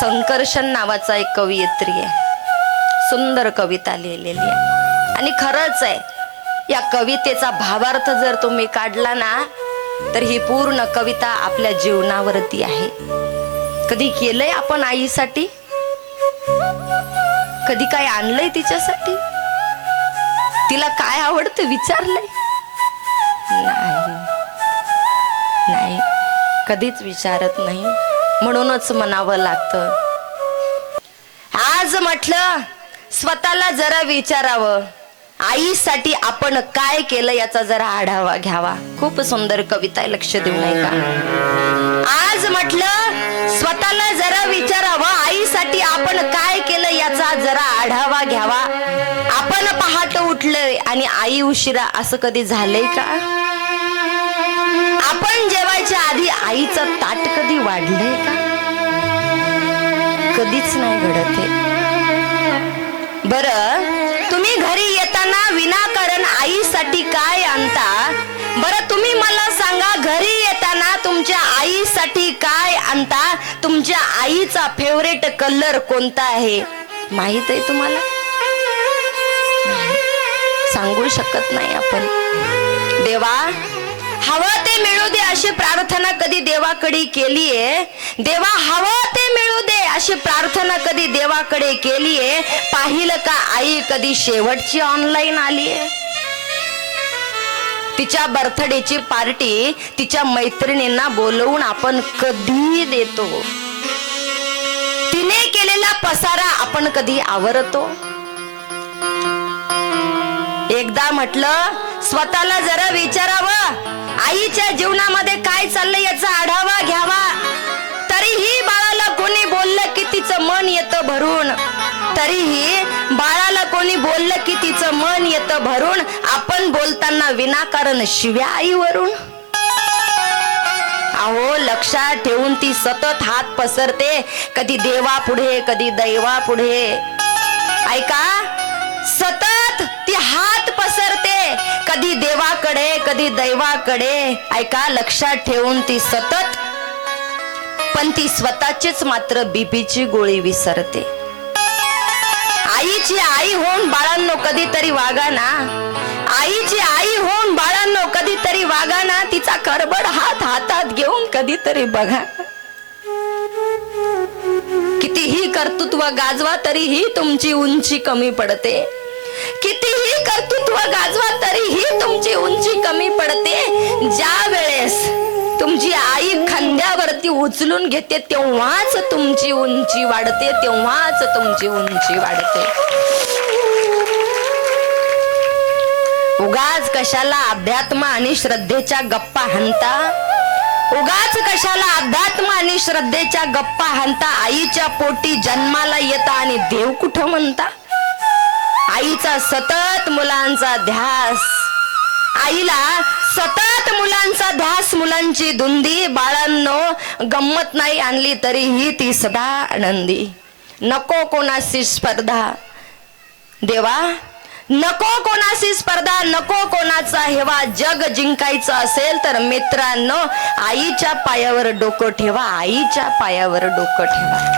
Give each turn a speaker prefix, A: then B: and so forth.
A: संकर्षण नावाचा एक कवयित्री आहे. सुंदर कविता लिहिलेली आहे. आणि खरंच आहे या कवितेचा भावार्थ जर तुम्ही काढला ना तर ही पूर्ण कविता आपल्या जीवनावरती आहे. कधी केलंय आपण आईसाठी? कधी काय आणलंय तिच्यासाठी? तिला काय आवडतं विचारलंय? नाही. नाही. कधीच विचारत नाही. म्हणूनच म्हणावं लागतं. आज म्हटलं स्वतःला जरा विचारावं. आईसाठी आपण काय केलं याचा जरा आढावा घ्यावा. खूप सुंदर कविता आहे लक्ष देऊ नये का आज म्हटलं स्वतःला जरा विचारावं. आईसाठी आपण काय केलं याचा जरा आढावा घ्यावा. आपण पहाट उठलंय आणि आई उशिरा असं कधी झालंय का? आपण आधी आईचं ताट कधी वाढलंय का? कधीच नाही घडत बर तुम्ही घरी येताना विनाकारण आईसाठी काय आणता? बर तुम्ही मला सांगा घरी येताना तुमच्या आईसाठी काय आणता? तुमच्या आईचा फेवरेट कलर कोणता आहे? माहीत आहे तुम्हाला? सांगू शकत नाही आपण. देवा हवं ते मिळू दे अशी प्रार्थना कधी देवाकडे केलीये? देवा हवं ते मिळू दे अशी प्रार्थना कधी देवाकडे केलीये? पाहिलं का आई कधी शेवटची ऑनलाईन आलीये? तिच्या बर्थडेची पार्टी तिच्या मैत्रिणींना बोलवून आपण कधी देतो? तिने केलेला पसारा आपण कधी आवरतो? एकदा म्हटलं स्वतःला जरा विचारावं. आईच्या जीवनामध्ये काय चाललंय याचा आढावा घ्यावा. तरीही बाळाला कोणी बोललं की तिचं मन येतं भरून. तरीही बाळाला कोणी बोललं की तिचं मन येतं भरून. आपण बोलताना विनाकारण शिव्या आईवरून. अहो लक्षात ठेवून ती सतत हात पसरते. कधी देवा पुढे कधी दैवा पुढे ऐका सतत ती हात कधी दैवाकडे ऐका लक्षात ठेवून ती सतत. पण ती स्वतःचीच मात्र बीपीची गोळी विसरते. आईची आई होऊन बाळांनो कधीतरी वागा ना. आईची आई होऊन बाळांनो कधीतरी वागा ना. तिचा करबड हात हातात घेऊन कधीतरी बघा. कितीही कर्तृत्व गाजवा तरीही तुमची उंची कमी पडते. कितीही कर्तृत्व गाजवा तरीही तुमची उंची कमी पडते. ज्या वेळेस तुमची आई खांद्यावरती उचलून घेते तेव्हाच तुमची उंची वाढते तेव्हाच तुमची उंची वाढते. उगाच कशाला अध्यात्म आणि श्रद्धेच्या गप्पा हाणता? उगाच कशाला अध्यात्म आणि श्रद्धेच्या गप्पा हाणता? आईच्या पोटी जन्माला येता आणि देव कुठं म्हणता? आईचा सतत मुलांचा ध्यास. आईला सतत मुलांचा ध्यास मुलांची धुंदी बाळांनो गंमत नाही आणली तरीही ती सदा आनंदी. नको कोणाशी स्पर्धा. देवा नको कोणाशी स्पर्धा नको कोणाचा हेवा. जग जिंकायचं असेल तर मित्रांनो आईच्या पायावर डोकं ठेवा. आईच्या पायावर डोकं ठेवा.